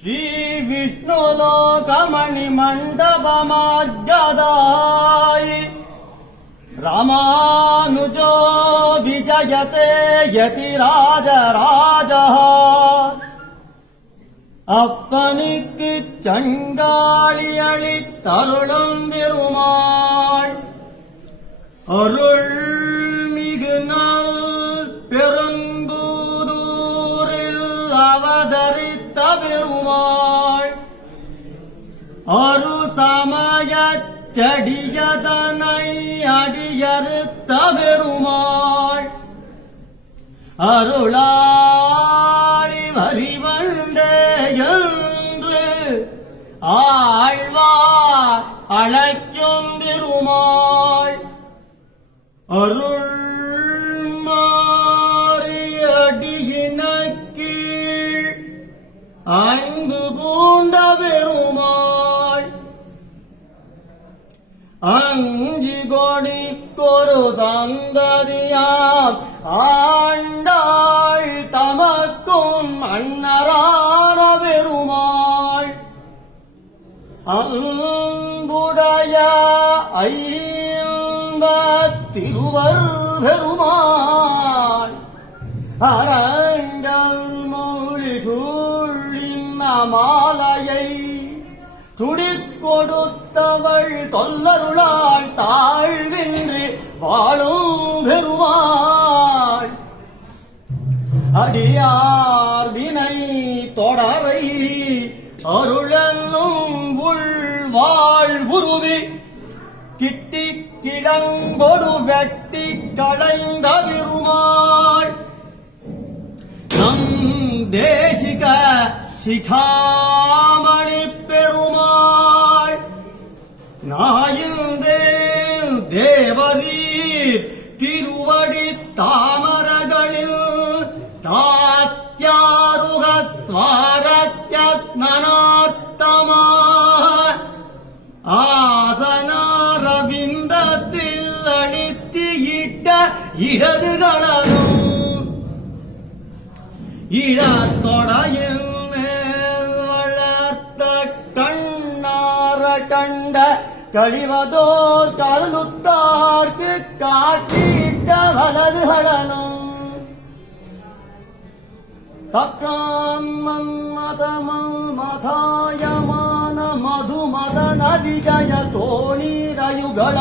ಶ್ರೀ ವಿಷ್ಣು ಲೋಕಮಣಿ ಮಂಟಪಮಾಜ್ಞದಾಯಿ ರಾಮಾನುಜೋ ವಿಜಯತೆ ಯತಿರಾಜ ರಾಜ அப்பனுக்கு சங்காளி அளித்தருளும் பெருமாள் அருள் மிகு நல் பெரும்பூதூரில் அவதரித்த பெருமாள் அரு சமயச் செடியதனை அடியறுத்த பெருமாள் அருளாளி வரிவண்டே என்று ஆழ்வார் அழைக்கும் பெருமாள் அருள் மாறியடியின கீழ் அன்பு பூண்ட பெருமாள் அஞ்சு கொடிக்கொரு சந்ததியாம் ஆண்டாள் தமக்கும் அன்னரான பெருமாள் அன்புடைய ஐம்பத்திருவர் பெருமாள் அரங்கல் மொழி சூழின் மாலையை சுடிக் கொடுத்தவள் தொல்லருளாள் தாழ்வின்றி வாழும் பெருமாள் அடியார் வினை தொடரை அருளென்னும் உள் வாழ் உருவி கிட்டி கிழங்கொடு வெட்டி களைந்த பெருமாள் நம் தேசிக சிகாமணி பெருமாள் நாயில்தேல் தேவரீர் திருவடி தாமரகளில் தாஸ்யாருக ஸ்வாரஸ்ய ஸ்மனாத்தமா ஆசனாரவிந்தத்தில் அளித்தியிட்ட இடதுகளும் இடத்தொடையில் மேல் வளர்த்த கண்ணார கண்ட கழிவதோர் கருத்தார்க்கு காட்டிட்ட வலதுகளும் சக்ராம் மன்மதமல் மதாயமான மதுமத நதிஜய தோணீரயுகள